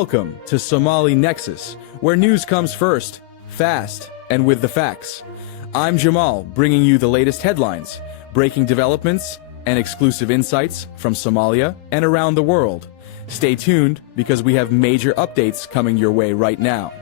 Welcome to Somali Nexus, where news comes first, fast, and with the facts. I'm Jamal, bringing you the latest headlines, breaking developments, and exclusive insights from Somalia and around the world. Stay tuned, because we have major updates coming your way right now.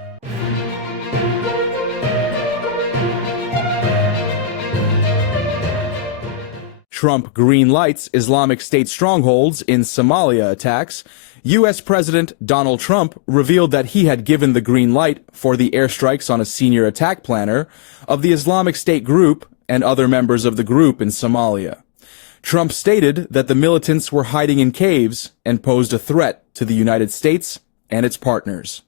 Trump green-lights Islamic State strongholds in Somalia attacks. U.S. President Donald Trump revealed that he had given the green light for the airstrikes on a senior attack planner of the Islamic State group and other members of the group in Somalia. Trump stated that the militants were hiding in caves and posed a threat to the United States and its partners.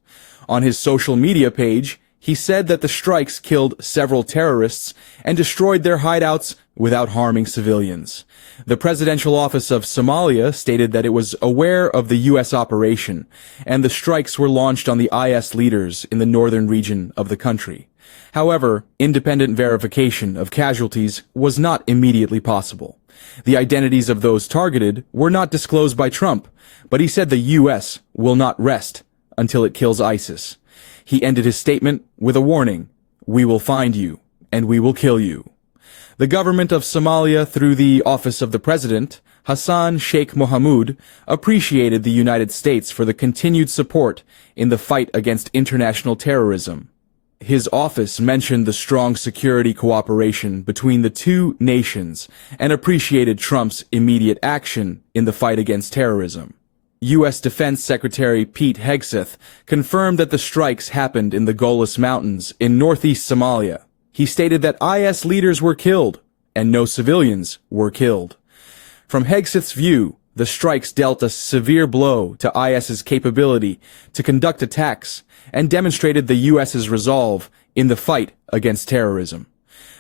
On his social media page, he said that the strikes killed several terrorists and destroyed their hideouts without harming civilians. The Presidential Office of Somalia stated that it was aware of the U.S. operation, and the strikes were launched on the IS leaders in the northern region of the country. However, independent verification of casualties was not immediately possible. The identities of those targeted were not disclosed by Trump, but he said the U.S. will not rest until it kills ISIS. He ended his statement with a warning: "We will find you, and we will kill you." The government of Somalia, through the Office of the President, Hassan Sheikh Mohamud, appreciated the United States for the continued support in the fight against international terrorism. His office mentioned the strong security cooperation between the two nations and appreciated Trump's immediate action in the fight against terrorism. U.S. Defense Secretary Pete Hegseth confirmed that the strikes happened in the Golis Mountains in northeast Somalia. He stated that IS leaders were killed and no civilians were killed. From Hegseth's view, the strikes dealt a severe blow to IS's capability to conduct attacks and demonstrated the U.S.'s resolve in the fight against terrorism.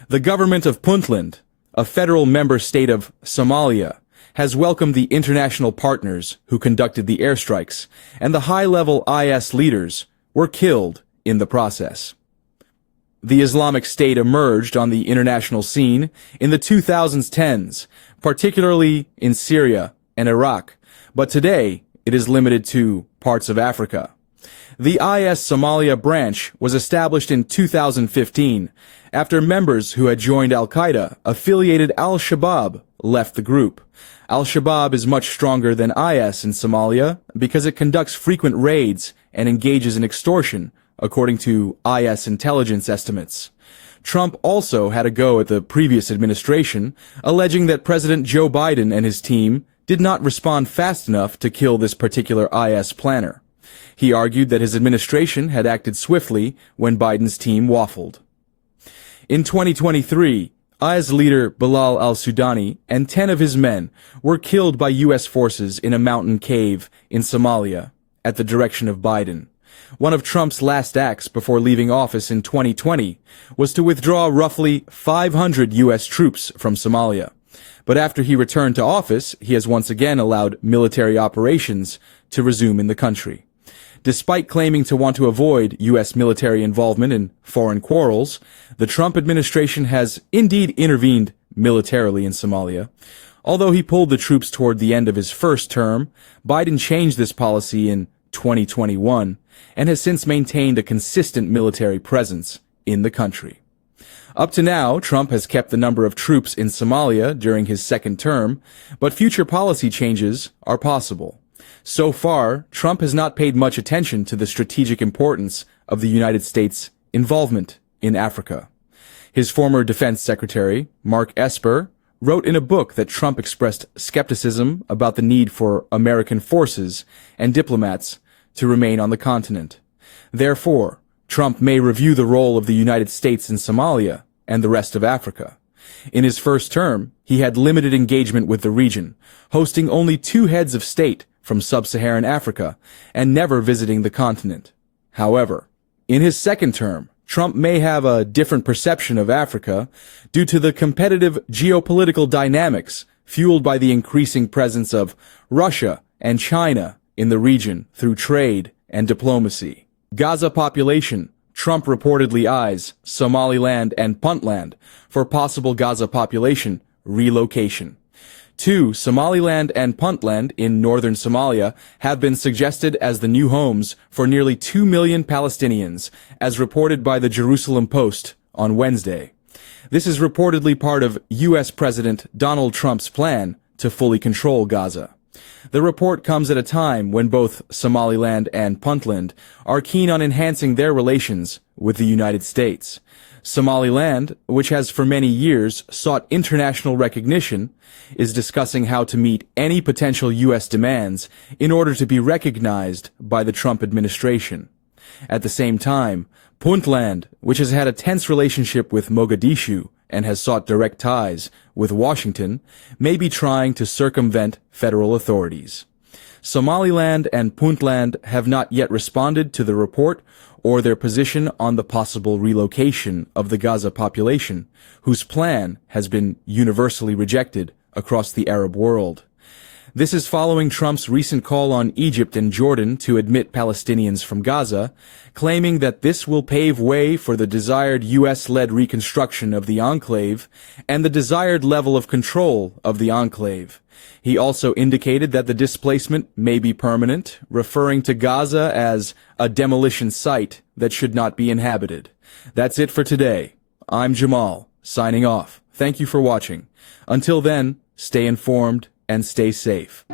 The government of Puntland, a federal member state of Somalia, has welcomed the international partners who conducted the airstrikes, and the high-level IS leaders were killed in the process. The Islamic State emerged on the international scene in the 2010s, particularly in Syria and Iraq, but today it is limited to parts of Africa. The IS Somalia branch was established in 2015 after members who had joined Al-Qaeda-affiliated Al-Shabaab left the group. Al-Shabaab is much stronger than IS in Somalia because it conducts frequent raids and engages in extortion, according to IS intelligence estimates. Trump also had a go at the previous administration, alleging that President Joe Biden and his team did not respond fast enough to kill this particular IS planner. He argued that his administration had acted swiftly when Biden's team waffled. In 2023, IS leader Bilal al-Sudani and 10 of his men were killed by U.S. forces in a mountain cave in Somalia at the direction of Biden. One of Trump's last acts before leaving office in 2020 was to withdraw roughly 500 U.S. troops from Somalia. But after he returned to office, he has once again allowed military operations to resume in the country. Despite claiming to want to avoid U.S. military involvement in foreign quarrels, the Trump administration has indeed intervened militarily in Somalia. Although he pulled the troops toward the end of his first term, Biden changed this policy in 2021 and has since maintained a consistent military presence in the country. Up to now, Trump has kept the number of troops in Somalia during his second term, but future policy changes are possible. So far, Trump has not paid much attention to the strategic importance of the United States' involvement in Africa. His former defense secretary, Mark Esper, wrote in a book that Trump expressed skepticism about the need for American forces and diplomats to remain on the continent. Therefore, Trump may review the role of the United States in Somalia and the rest of Africa. In his first term, he had limited engagement with the region, hosting only 2 heads of state from sub-Saharan Africa and never visiting the continent. However, in his second term, Trump may have a different perception of Africa due to the competitive geopolitical dynamics fueled by the increasing presence of Russia and China in the region through trade and diplomacy. Gaza population. Trump reportedly eyes Somaliland and Puntland for possible Gaza population relocation. 2. Somaliland and Puntland in northern Somalia have been suggested as the new homes for nearly 2 million Palestinians, as reported by the Jerusalem Post on Wednesday. This is reportedly part of U.S. President Donald Trump's plan to fully control Gaza. The report comes at a time when both Somaliland and Puntland are keen on enhancing their relations with the United States. Somaliland, which has for many years sought international recognition, is discussing how to meet any potential U.S. demands in order to be recognized by the Trump administration. At the same time, Puntland, which has had a tense relationship with Mogadishu and has sought direct ties with Washington, may be trying to circumvent federal authorities. Somaliland and Puntland have not yet responded to the report or their position on the possible relocation of the Gaza population, whose plan has been universally rejected across the Arab world. This is following Trump's recent call on Egypt and Jordan to admit Palestinians from Gaza, claiming that this will pave way for the desired U.S.-led reconstruction of the enclave and the desired level of control of the enclave. He also indicated that the displacement may be permanent, referring to Gaza as a demolition site that should not be inhabited. That's it for today. I'm Jamal, signing off. Thank you for watching. Until then, stay informed and stay safe.